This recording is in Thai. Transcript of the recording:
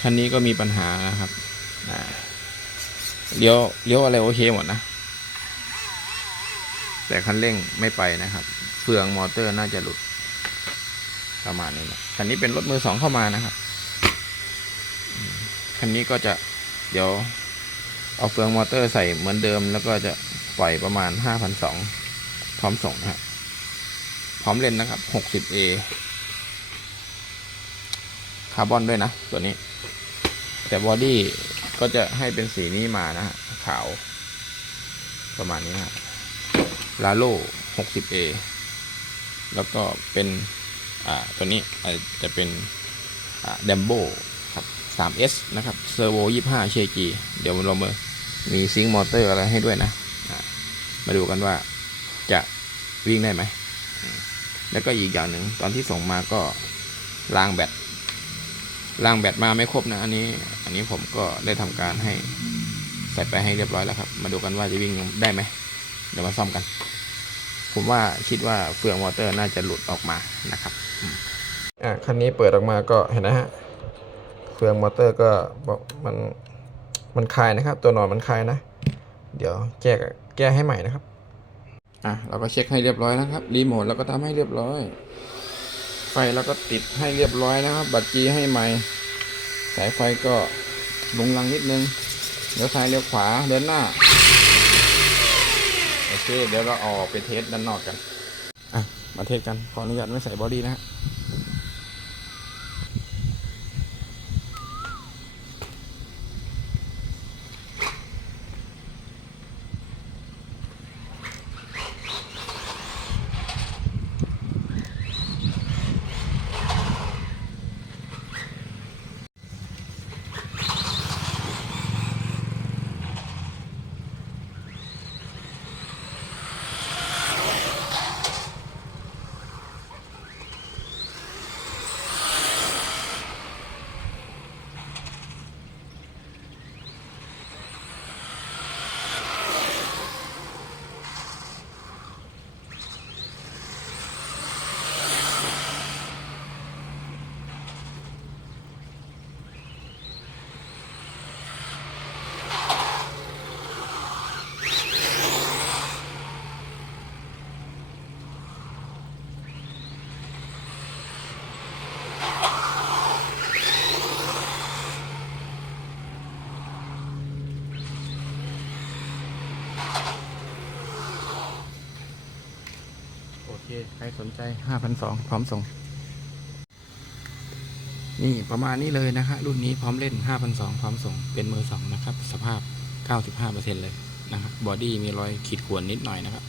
คันนี้ก็มีปัญหานะครับเลี้ยวเลี้ยวอะไรโอเคหมดนะ แต่คันเร่งไม่ไปนะครับ เฟืองมอเตอร์น่าจะหลุดประมาณนี้นะคันนี้เป็นรถมือสองเข้ามานะครับ คันนี้ก็จะเดี๋ยวเอาเฟืองมอเตอร์ใส่เหมือนเดิม แล้วก็จะปล่อยประมาณห้าพันสองพร้อมส่งนะครับ พร้อมเล่นนะครับหกสิบเอ คาร์บอนด้วยนะ ตัวนี้ แต่บอดี้ก็จะให้เป็นสีนี้มานะฮะขาว ประมาณนี้นะฮะลาโล่หกสิบเอแล้วก็เป็น อ่า ตัวนี้อาจะเป็น อ่าเดมโบครับ 3S นะครับเซอร์โว25 KG เดี๋ยวเรามามีซิงค์มอเตอร์อะไรให้ด้วยนะมาดูกันว่าจะวิ่งได้ไหมอืมแล้วก็อีกอย่างหนึ่งตอนที่ส่งมาก็ล้างแบต ล้างแบตมาไม่ครบนะอันนี้ อันนี้ผมก็ได้ทำการให้ใส่ไปให้เรียบร้อยแล้วครับ มาดูกันว่าจะวิ่งได้ไหมเดี๋ยวมาซ่อมกัน ผมว่าคิดว่าเฟืองมอเตอร์น่าจะหลุดออกมานะครับอะคันนี้เปิดออกมาก็เห็นนะฮะเฟืองมอเตอร์ก็บอกมันมันคลายนะครับ ตัวหนอนมันคลายนะ เดี๋ยวแก้แก้ให้ใหม่นะครับอะเราก็เช็คให้เรียบร้อยแล้วครับรีโมทเราก็ทำให้เรียบร้อยไฟเราก็ติดให้เรียบร้อยนะครับ บัตรจีให้ใหม่ายไฟก็ลงลังนิดนึงเลี้ยวซ้ายเลี้ยวขวาเดินหน้าโอเคเดี๋ยวเราออกไปเทสด้านนอกกันอะมาเทสกันขออนุญาตไม่ใส่บอดี้นะฮะ โอเค ใครสนใจห้าพันสองพร้อมส่ง นี่ประมาณนี้เลยนะฮะรุ่นนี้พร้อมเล่นห้าพันสองพร้อมส่ง เป็นมือสองนะครับ สภาพเก้าสิบห้าเปอร์เซ็นเลยนะครับบอดี้มีรอยขีดข่วนนิดหน่อยนะครับ